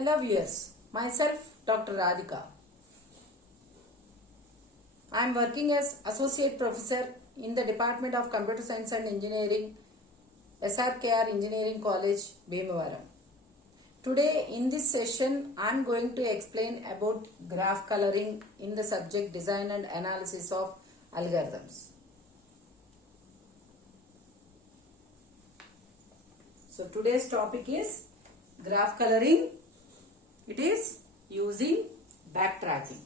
Hello viewers, myself Dr. Radhika. I am working as Associate Professor in the Department of Computer Science and Engineering, SRKR Engineering College, Bhimavaram. Today in this session I am going to explain about graph coloring in the subject Design and Analysis of Algorithms. So today's topic is graph coloring. It is using backtracking.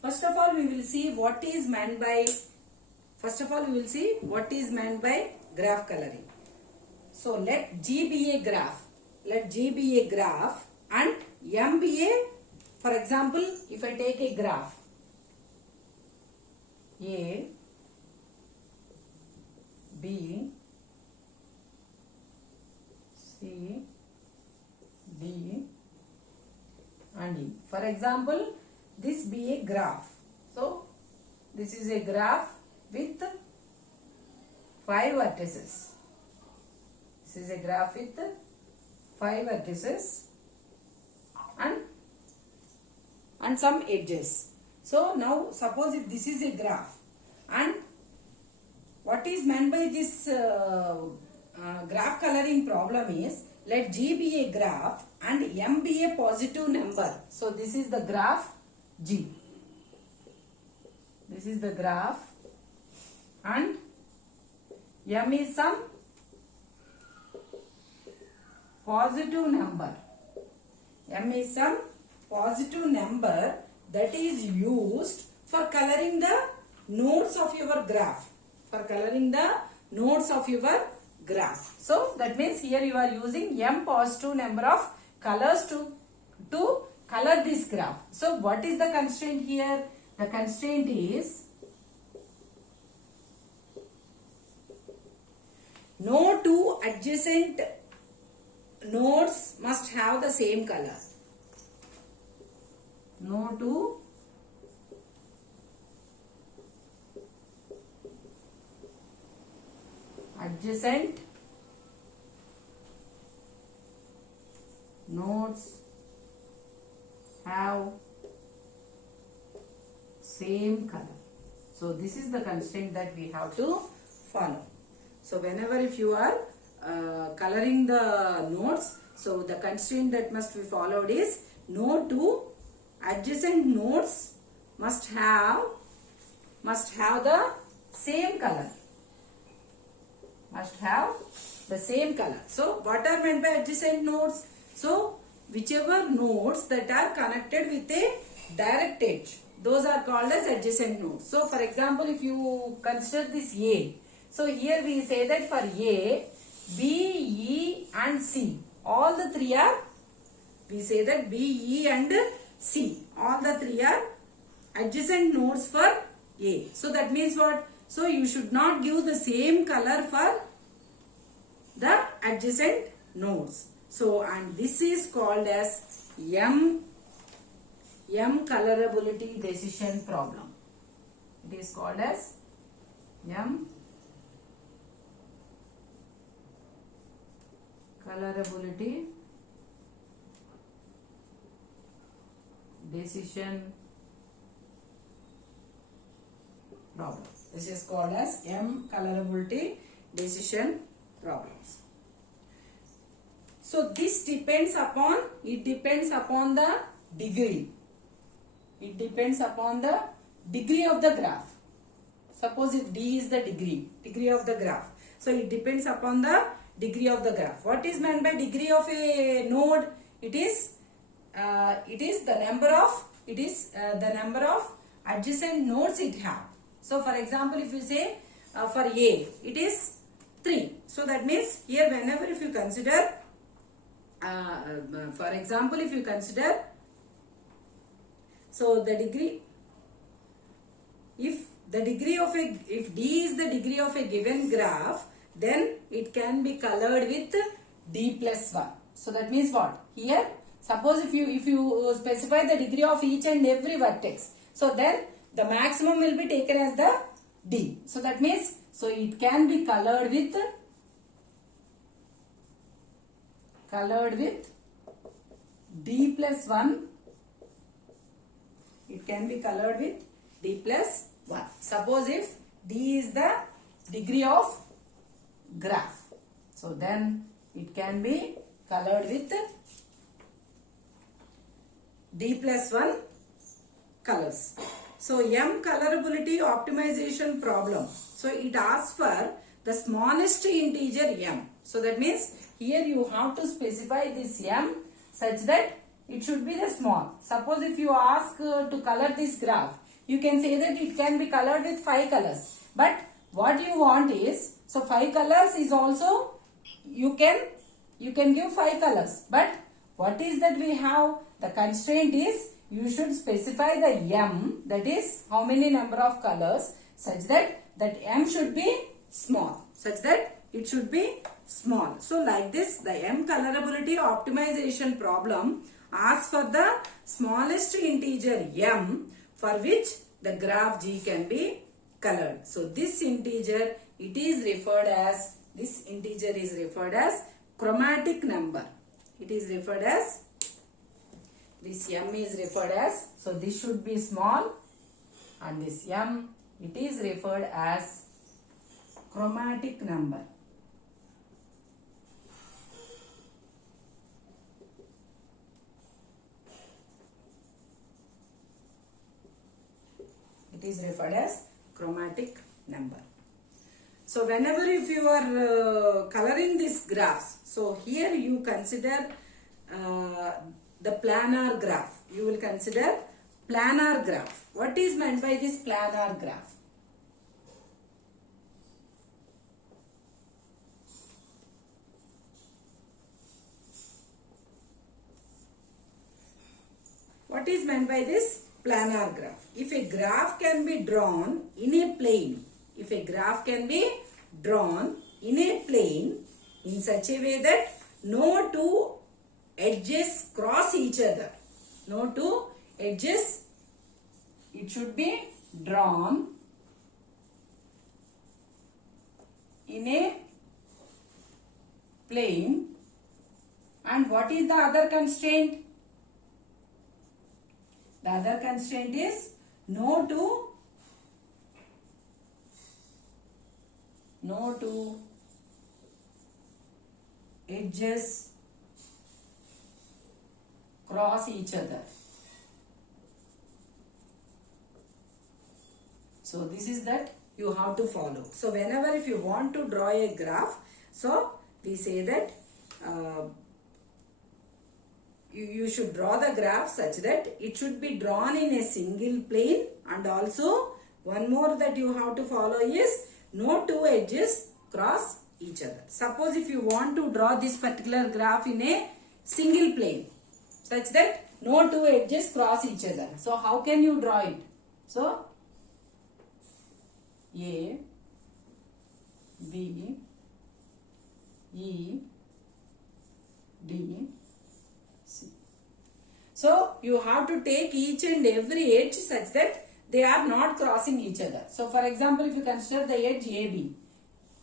First of all, we will see what is meant by graph coloring. So let G be a graph. Let G be a graph and M be a, for example, if I take a graph A, B, C, D and E. For example, this be a graph. So this is a graph with 5 vertices. This is a graph with 5 vertices and some edges. So now suppose if this is a graph, and what is meant by this graph coloring problem is, let G be a graph and M be a positive number. So this is the graph G. This is the graph and M is some positive number. M is some positive number that is used for coloring the nodes of your graph. So that means here you are using M positive number of colors to color this graph. So what is the constraint here? The constraint is no two adjacent nodes must have the same color. No two adjacent nodes have same color. So this is the constraint that we have to follow. So whenever if you are coloring the nodes, so the constraint that must be followed is no two adjacent nodes must have the same color. So what are meant by adjacent nodes? So whichever nodes that are connected with a direct edge, those are called as adjacent nodes. So for example, if you consider this A, so here we say that for A, B, E and C, all the three are, we say that B, E and C, all the three are adjacent nodes for A. So that means what? So you should not give the same color for the adjacent nodes. So and this is called as M colorability decision problem. It is called as M colorability decision problem. This is called as M colorability decision problems. So this depends upon the degree. It depends upon the degree of the graph. Suppose if D is the degree of the graph. So it depends upon the degree of the graph. What is meant by degree of a node? It is the number of adjacent nodes it have. So for example, if you say for A, it is 3. So that means here whenever if you consider, for example, if you consider, so the degree, if D is the degree of a given graph, then it can be colored with D plus 1. So that means what? Here, suppose if you specify the degree of each and every vertex, so then the maximum will be taken as the D. So that means, so it can be colored with D plus 1. It can be colored with D plus 1. Suppose if D is the degree of graph. So then it can be colored with D plus 1 colors. So M colorability optimization problem. So it asks for the smallest integer M. So that means here you have to specify this M such that it should be the small. Suppose if you ask to color this graph, you can say that it can be colored with 5 colors. But what you want is, so 5 colors is also, you can give 5 colors. But what is that we have? The constraint is, you should specify the M, that is how many number of colors, such that M should be small, such that it should be small. So like this, the M colorability optimization problem asks for the smallest integer M for which the graph G can be colored. So this integer, it is referred as, this integer is referred as chromatic number. It is referred as, this M is referred as, so this should be small, and this M, it is referred as chromatic number. It is referred as chromatic number. So whenever if you are coloring these graphs, so here you consider the planar graph. You will consider planar graph. What is meant by this planar graph? What is meant by this planar graph? If a graph can be drawn in a plane, if a graph can be drawn in a plane in such a way that no two edges cross each other, no two edges, it should be drawn in a plane. And what is the other constraint? The other constraint is no two edges cross each other. So this is that you have to follow. So whenever if you want to draw a graph, so we say that you should draw the graph such that it should be drawn in a single plane, and also one more that you have to follow is no two edges cross each other. Suppose if you want to draw this particular graph in a single plane such that no two edges cross each other. So how can you draw it? So A, B, E, D, C. So you have to take each and every edge such that they are not crossing each other. So for example, if you consider the edge AB,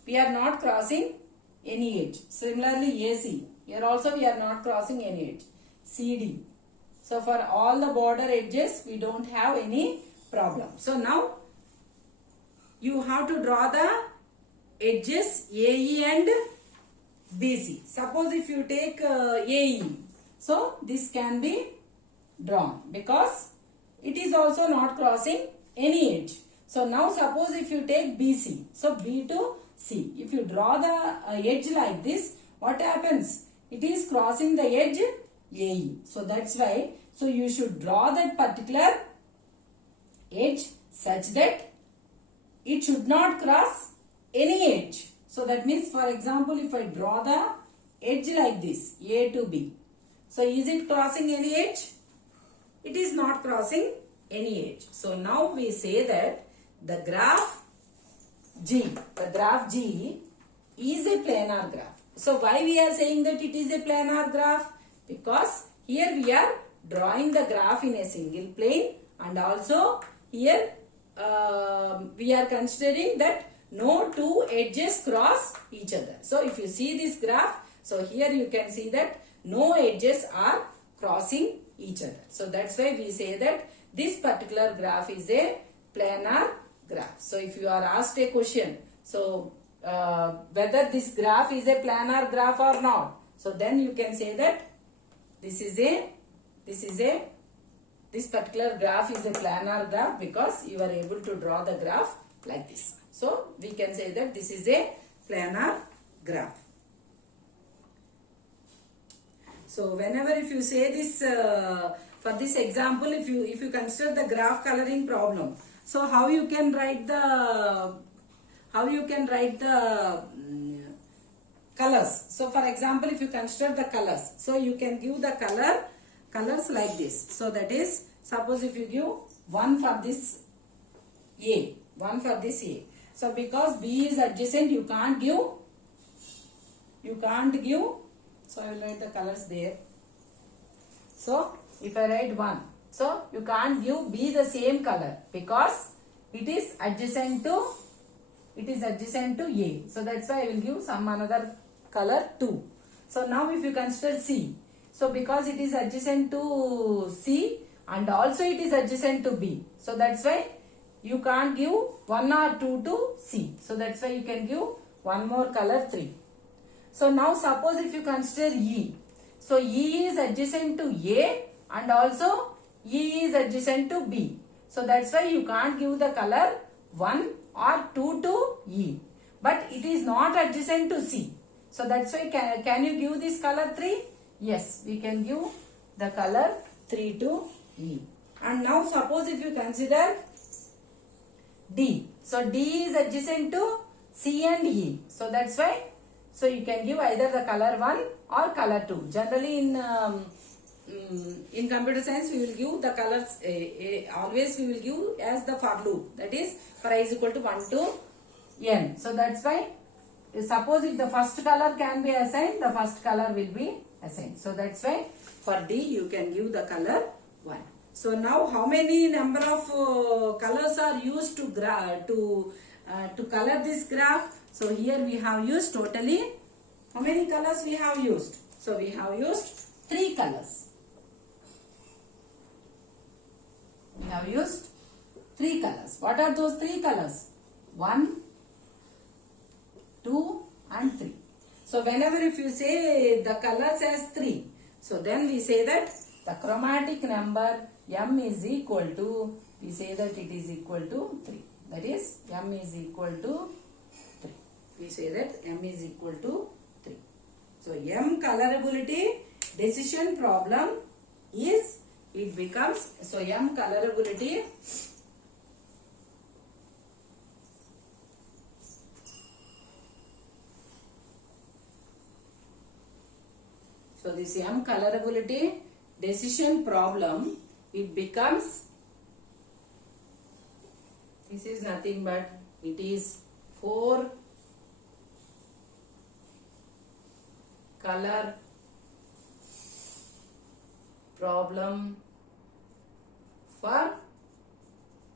we are not crossing any edge. Similarly AC, here also we are not crossing any edge. CD. So for all the border edges, we don't have any problem. So now you have to draw the edges AE and BC. Suppose if you take AE, so this can be drawn because it is also not crossing any edge. So now suppose if you take BC, so B to C, if you draw the edge like this, what happens? It is crossing the edge AE. So that's why, so you should draw that particular edge such that it should not cross any edge. So that means, for example, if I draw the edge like this, A to B, so is it crossing any edge? It is not crossing any edge. So now we say that the graph G is a planar graph. So why we are saying that it is a planar graph? Because here we are drawing the graph in a single plane, and also here we are considering that no two edges cross each other. So if you see this graph, so here you can see that no edges are crossing each other. So that's why we say that this particular graph is a planar graph. So if you are asked a question, so whether this graph is a planar graph or not, so then you can say that this particular graph is a planar graph because you are able to draw the graph like this. So we can say that this is a planar graph. So whenever if you say this, for this example, if you consider the graph coloring problem, so how you can write the colors. So for example, if you consider the colors, so you can give the colors like this. So that is, suppose if you give one for this A, so because B is adjacent, you can't give, so I will write the colors there. So if I write 1, so you can't give B the same color because it is adjacent to A. So that's why I will give some another color 2. So now if you consider C, so because it is adjacent to C and also it is adjacent to B, so that's why you can't give 1 or 2 to C. So that's why you can give one more color 3. So now suppose if you consider E, so E is adjacent to A and also E is adjacent to B. So that's why you can't give the color 1 or 2 to E. But it is not adjacent to C. So that's why can you give this color 3? Yes, we can give the color 3 to E. And now suppose if you consider D. So D is adjacent to C and E. So that's why, so you can give either the color 1 or color 2. Generally in computer science we will give the colors, always we will give as the for loop. That is for I is equal to 1 to n. So that's why, suppose if the first color can be assigned, the first color will be assigned. So that's why for D you can give the color 1. So now how many number of colors are used to color this graph? So here we have used totally, how many colors we have used? So we have used 3 colors. We have used 3 colors. What are those 3 colors? 1, 2 and 3. So whenever if you say the colors as 3, so then we say that the chromatic number M is equal to, we say that it is equal to 3. That is M is equal to 3. We say that M is equal to 3. So M colorability decision problem is, it becomes, so M colorability, so this M colorability decision problem, it becomes, this is nothing but it is 4 color problem for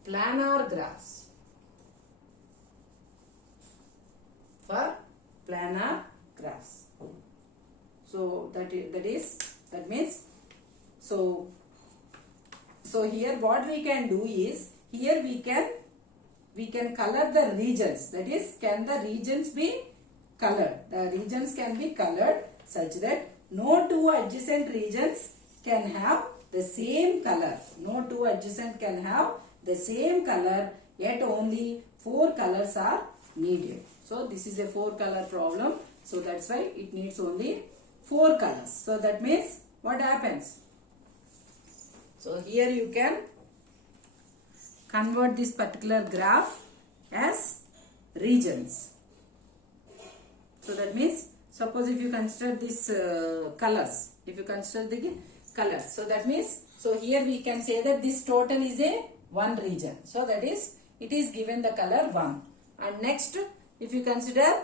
planar graphs. For planar graphs. So that means, so here what we can do is, here we can color the regions. That is, can the regions be colored? The regions can be colored such that no two adjacent regions can have the same color. No two adjacent can have the same color, yet only 4 colors are needed. So this is a 4 color problem. So that's why it needs only 4 colors. So that means what happens? So here you can convert this particular graph as regions. So that means, suppose if you consider this colors, if you consider the colors, so that means, so here we can say that this total is a 1 region. So that is, it is given the color 1. And next, if you consider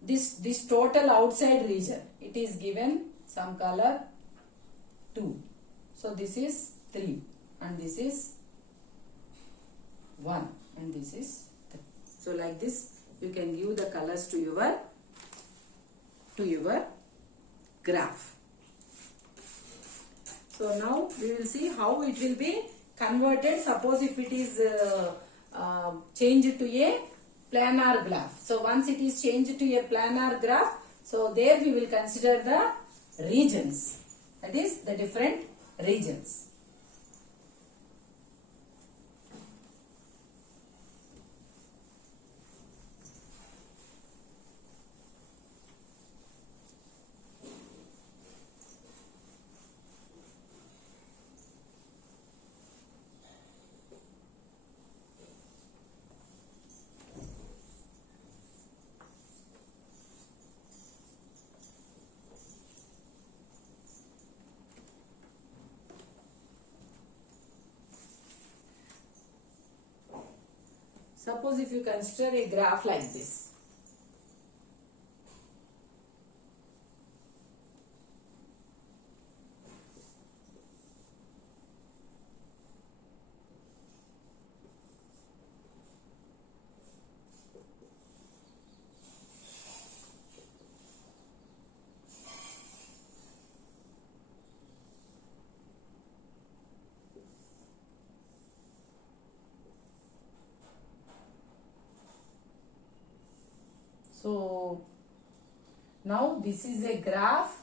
this total outside region, it is given some color 2. So this is 3 and this is 1 and this is 3. So like this you can give the colors to your graph. So now we will see how it will be converted. Suppose if it is changed to a planar graph. So once it is changed to a planar graph, so there we will consider the regions. That is the different regions. Suppose if you consider a graph like this. So now this is a graph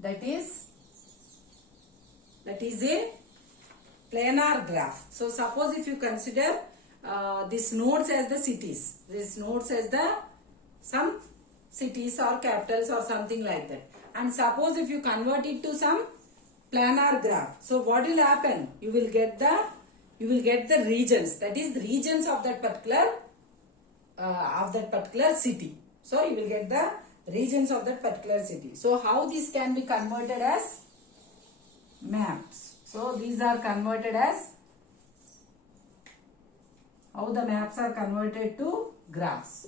that is a planar graph. So suppose if you consider these nodes as the cities, these nodes as the some cities or capitals or something like that, and suppose if you convert it to some planar graph, so what will happen? You will get the regions, that is the regions of that particular city. So you will get the regions of that particular city. So how this can be converted as maps? So these are converted as, how the maps are converted to graphs.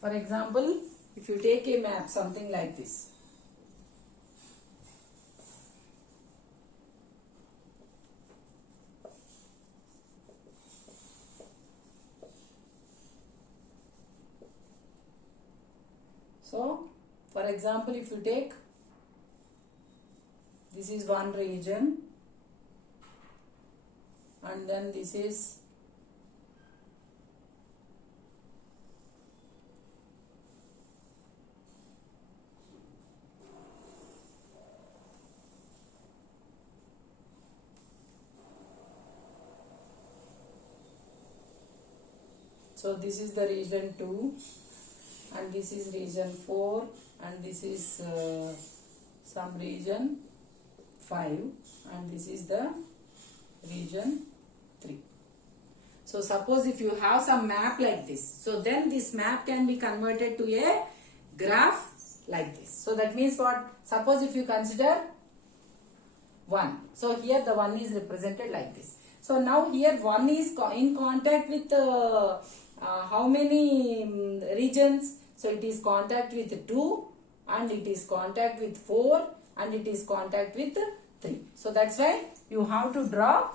For example, if you take a map something like this. So, for example, if you take, this is one region and then this is so this is the region 2 and this is region 4 and this is some region 5 and this is the region 3. So suppose if you have some map like this, so then this map can be converted to a graph like this. So that means what? Suppose if you consider 1. So here the 1 is represented like this. So now here 1 is in contact with how many regions? So it is contact with 2 and it is contact with 4 and it is contact with 3. So that's why you have to draw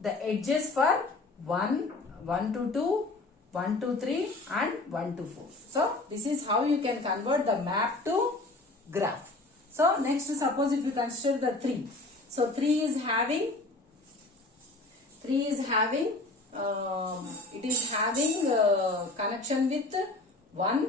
the edges for 1, 1 to 2, 1 to 3 and 1 to 4. So this is how you can convert the map to graph. So next, suppose if you consider the 3. So 3 is having connection with 1,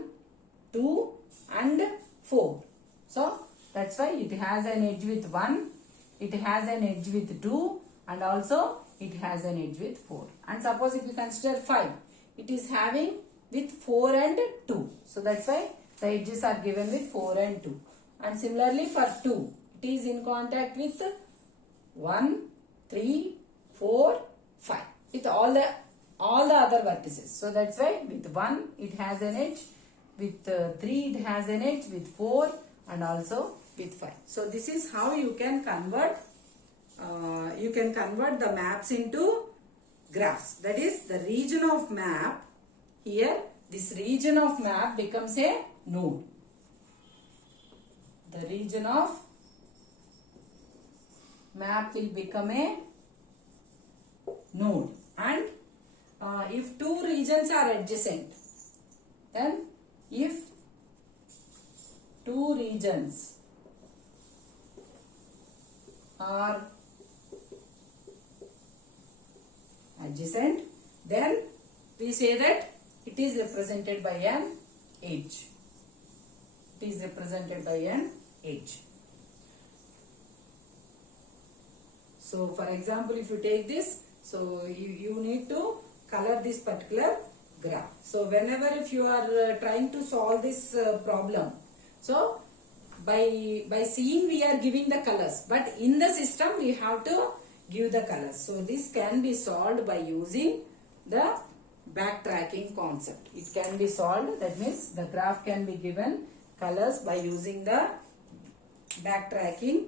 2 and 4. So that's why it has an edge with 1, it has an edge with 2 and also it has an edge with 4. And suppose if you consider 5, it is having with 4 and 2. So that's why the edges are given with 4 and 2. And similarly for 2, it is in contact with 1, 3, 4, 5 with all the other vertices. So that's why with 1 it has an edge, with 3 it has an edge, with 4 and also with 5. So this is how you can convert the maps into graphs. That is the region of map. Here this region of map becomes a node. The region of map will become a node. And if two regions are adjacent, then if two regions are adjacent, then we say that it is represented by an edge. It is represented by an edge. So for example, if you take this, so you need to color this particular graph. So whenever if you are trying to solve this problem, so by seeing we are giving the colors, but in the system we have to give the colors. So this can be solved by using the backtracking concept. It can be solved, that means the graph can be given colors by using the backtracking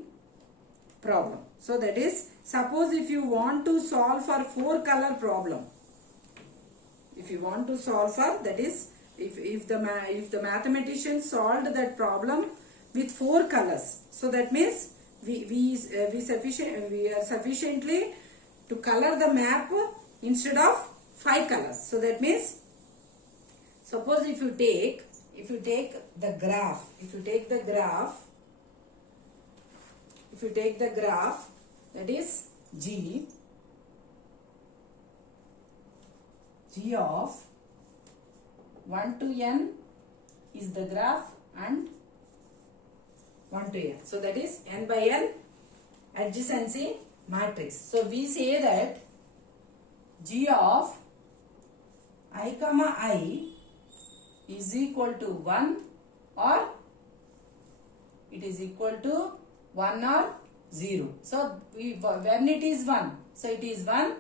problem. So that is, suppose if you want to solve for 4 color problem, if you want to solve for, that is, if the mathematician solved that problem with 4 colors, so that means we are sufficiently to color the map instead of 5 colors. So that means, suppose if you take the graph, that is G of 1 to n is the graph and 1 to n. So that is n by n adjacency matrix. So we say that G of I comma I is equal to 1 or it is equal to 1 or 0. So when it is 1, so it is 1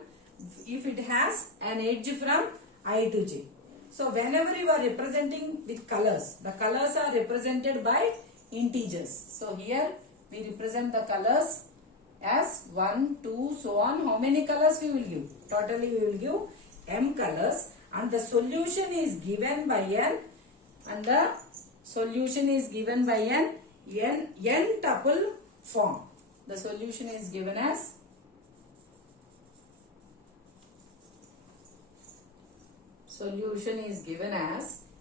if it has an edge from I to J. So whenever you are representing with colors, the colors are represented by integers. So here we represent the colors as 1, 2, so on. How many colors we will give? Totally we will give m colors, and the solution is given by n, and the solution is given by n tuple form. The solution is given as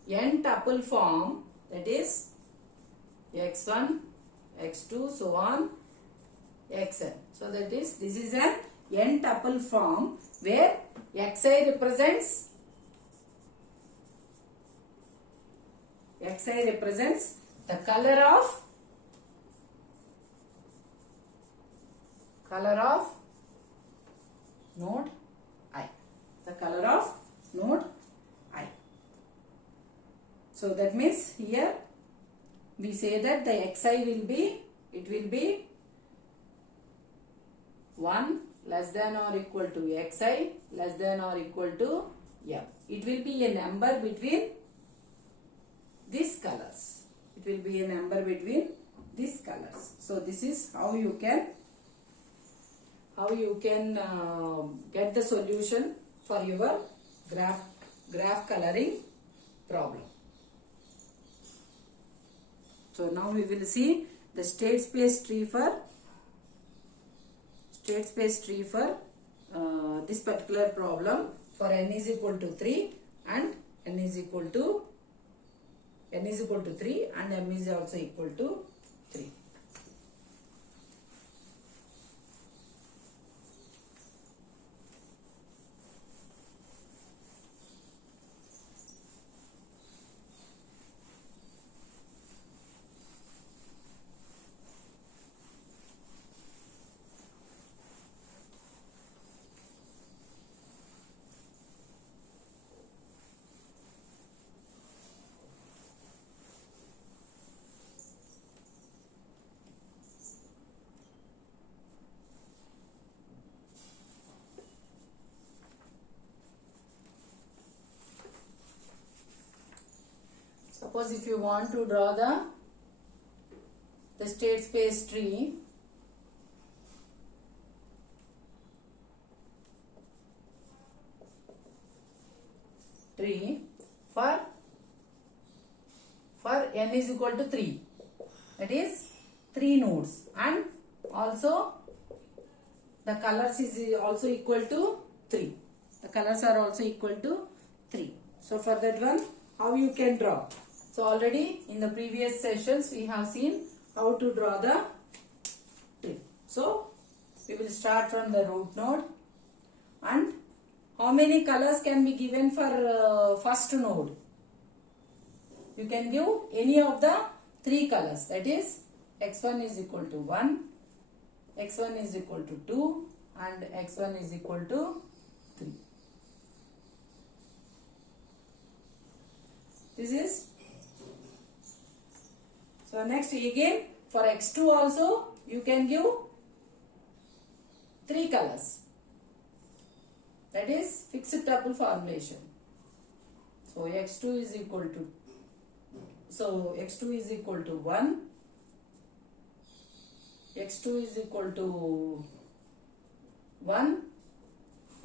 n tuple form, that is x1, x2, so on, xn. So that is, this is an n tuple form where xi represents the color of node I. The color of node I. So that means here we say that the xi will be, it will be 1 less than or equal to xi less than or equal to m. It will be a number between these colors. So this is how you can get the solution for your graph coloring problem. So now we will see the state space tree for this particular problem for n is equal to 3 and n is equal to 3 and m is also equal to 3. Suppose if you want to draw the state space tree, for n is equal to 3. That is 3 nodes, and also the colors is also equal to 3. The colors are also equal to 3. So for that one, how you can draw? So already in the previous sessions we have seen how to draw the tree. So we will start from the root node, and how many colors can be given for first node? You can give any of the 3 colors, that is x1 is equal to 1, x1 is equal to 2, and x1 is equal to 3. This is, so next again for x2 also you can give 3 colors, that is fixed tuple formulation. So x2 is equal to, x2 is equal to 1, x2 is equal to 1,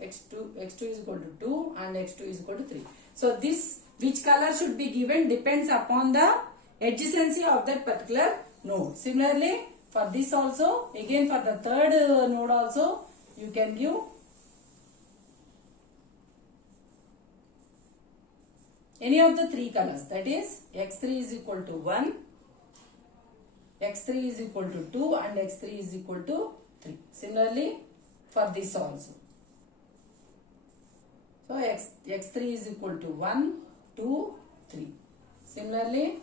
x2 is equal to 2, and x2 is equal to 3. So this, which color should be given depends upon the adjacency of that particular node. Similarly for this also, again for the third node also you can give any of the 3 colors, that is x3 is equal to 1, x3 is equal to 2, and x3 is equal to 3. Similarly for this also. So x3 is equal to 1, 2, 3. Similarly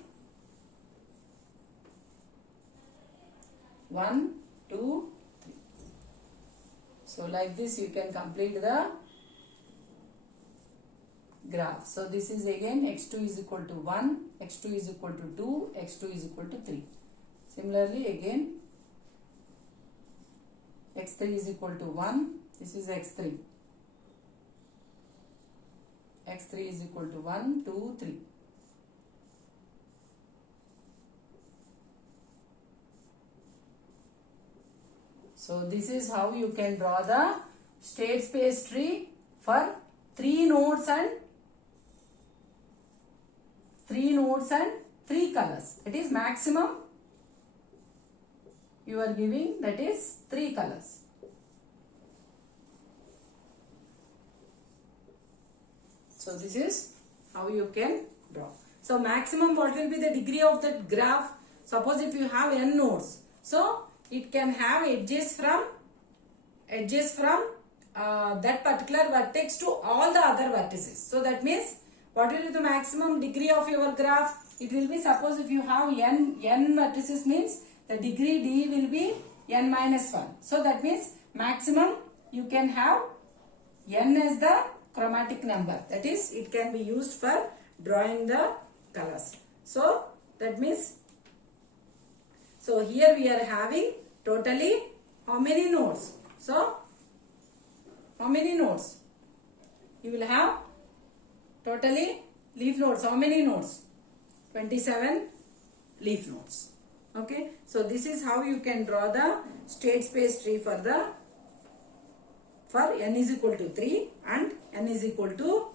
1, 2, 3. So like this you can complete the graph. So this is again x2 is equal to 1, x2 is equal to 2, x2 is equal to 3. Similarly again x3 is equal to 1, this is x3. x3 is equal to 1, 2, 3. So this is how you can draw the state space tree for 3 nodes and 3 colors. It is maximum you are giving, that is 3 colors. So this is how you can draw. So maximum, what will be the degree of that graph? Suppose if you have n nodes, so it can have edges from that particular vertex to all the other vertices. So that means what will be the maximum degree of your graph? It will be, suppose if you have n vertices, means the degree d will be n minus 1. So that means maximum you can have n as the chromatic number. That is, it can be used for drawing the colors. So that means, so here we are having totally how many nodes? So how many nodes? You will have totally leaf nodes. How many nodes? 27 leaf nodes. Okay. So this is how you can draw the state space tree for n is equal to 3 and m is equal to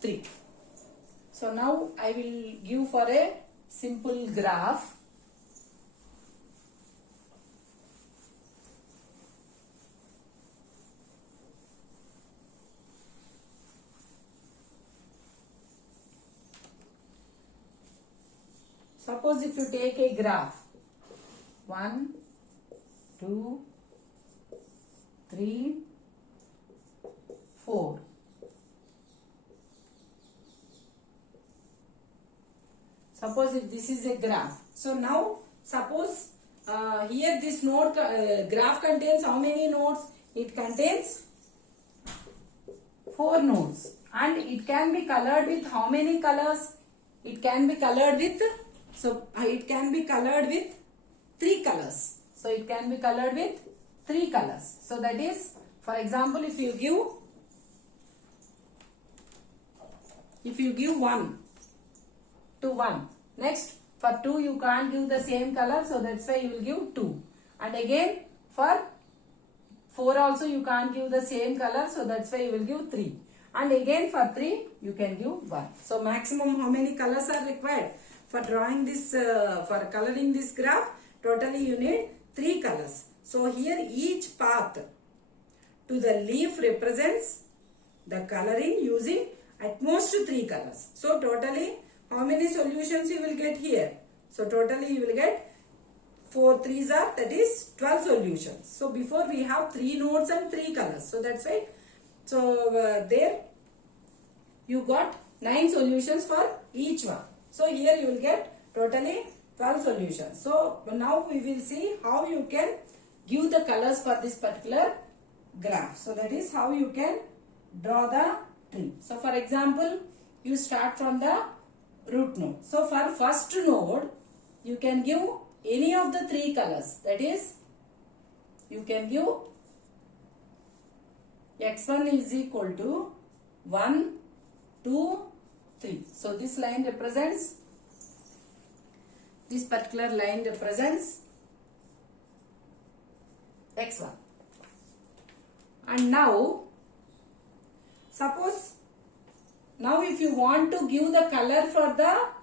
3. So now I will give for a simple graph. Suppose if you take a graph 1, 2, 3, 4. Suppose if this is a graph. So now suppose here this node graph contains how many nodes? It contains 4 nodes, and it can be colored with how many colors? It can be colored with, so it can be colored with 3 colors. So it can be colored with 3 colors. So that is, for example, if you give 1 to 1, next for 2 you can't give the same color, so that's why you will give 2. And again for 4 also you can't give the same color, so that's why you will give 3. and again for 3 you can give 1. So maximum how many colors are required for drawing this, for coloring this graph? Totally you need 3 colors. So here each path to the leaf represents the coloring using at most 3 colors. So totally how many solutions you will get here? So totally you will get 4 3s are, that is 12 solutions. So before we have 3 nodes and 3 colors. So that's why. So there you got 9 solutions for each one. So here you will get totally 12 solutions. So now we will see how you can give the colors for this particular graph. So that is how you can draw the tree. So for example, you start from the root node. So for first node, you can give any of the 3 colors. That is, you can give x1 is equal to 1, 2, 3. So this line represents, this particular line represents x1. And now, suppose, now if you want to give the color for the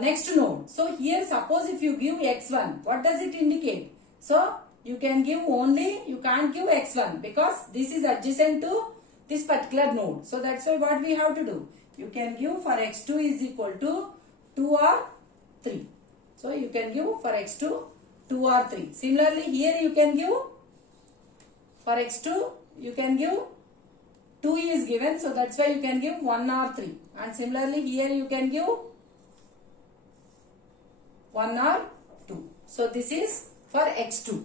next node. So here suppose if you give x1, what does it indicate? So you can give only, you can't give x1 because this is adjacent to this particular node. So that's why what we have to do? You can give for x2 is equal to 2 or 3. So you can give for x2 2 or 3. Similarly here you can give for x2 you can give 2 is given, so that's why you can give 1 or 3. And similarly here you can give 1 or 2. So this is for x2.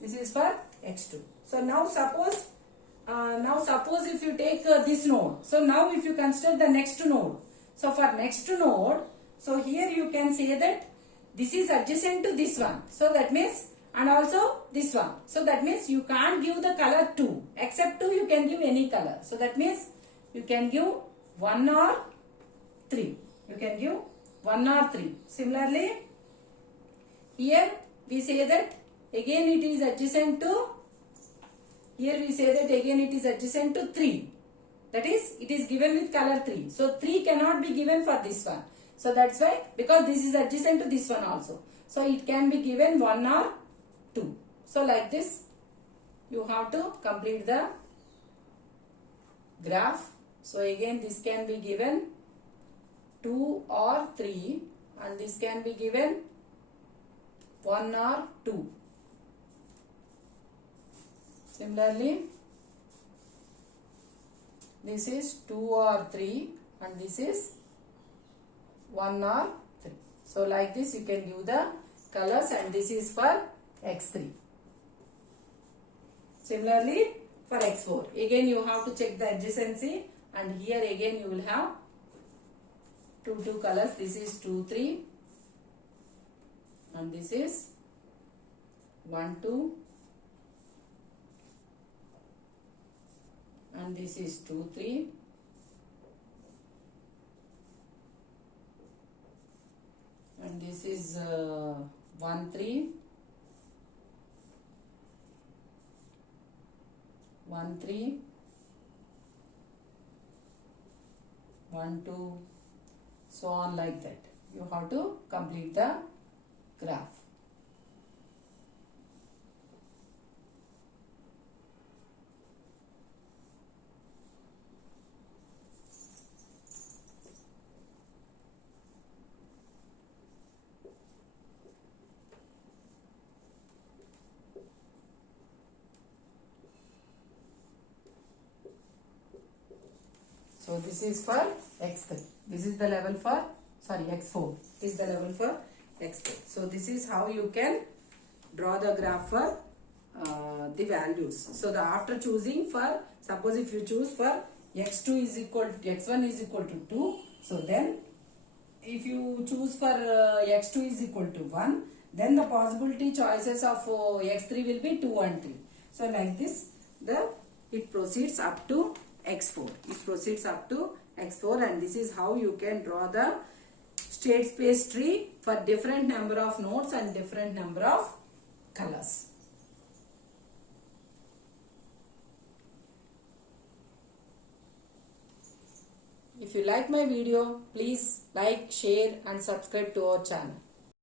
This is for x2. So now suppose if you take this node. So now if you consider the next node. So for next node, so here you can say that this is adjacent to this one. So that means, and also this one. So that means you can't give the color 2. Except 2 you can give any color. So that means you can give 1 or 3. You can give 1 or 3. Similarly, here we say that again it is adjacent to, here we say that again it is adjacent to 3. That is, it is given with color 3. So 3 cannot be given for this one. So that's why, because this is adjacent to this one also. So it can be given 1 or 2. So like this, you have to complete the graph. So again this can be given 2 or 3 and this can be given 1 or 2. Similarly, this is 2 or 3 and this is 1 or 3. So like this you can give the colors and this is for x3. Similarly for x4. Again you have to check the adjacency and here again you will have 2 colors. This is 2, 3 and this is 1, 2 and this is 2, 3 and this is 1, 3 1, 3 1, 2, so on like that. You have to complete the graph. So this is for x3. This is the level for, sorry, x4. This is the level for x4. So this is how you can draw the graph for the values. So after choosing for, suppose if you choose for x2 is equal to, x1 is equal to 2. So then if you choose for x2 is equal to 1, then the possibility choices of x3 will be 2 and 3. So like this, it proceeds up to x4. It proceeds up to x4 and this is how you can draw the state space tree for different number of nodes and different number of colors. If you like my video, please like, share and subscribe to our channel.